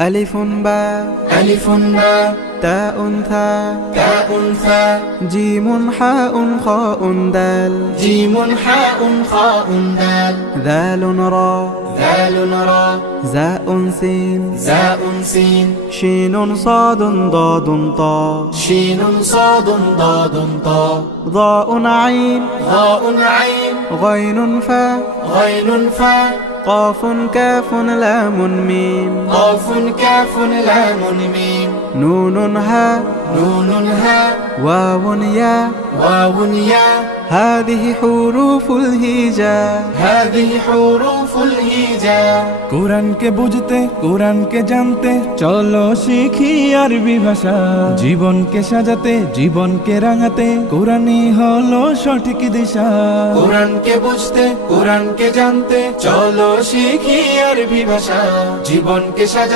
ألف باء ألف باء تاء ثاء تاء ثاء جيم حاء خاء دال جيم حاء خاء دال ذال راء ذال راء زاء سين زاء سين شين صاد ضاد طاء شين صاد ضاد طاء ضاء عين ضاء عين غين فاء غين فاء قاف كاف لام ميم قاف كاف لام ميم نون هاء نون هاء واو ياء واو ياء هذه حروف الهجاء هذه حروف الهجاء কোরআনকে বুঝতে কোরআনকে জানতে চলো শিখি আরবি ভাষা জীবনকে সাজাতে জীবনকে রাঙাতে কোরআনই হলো সঠিক দিশা কোরআনকে বুঝতে কোরআনকে জানতে চলো শিখি আরবি ভাষা জীবনকে সাজাতে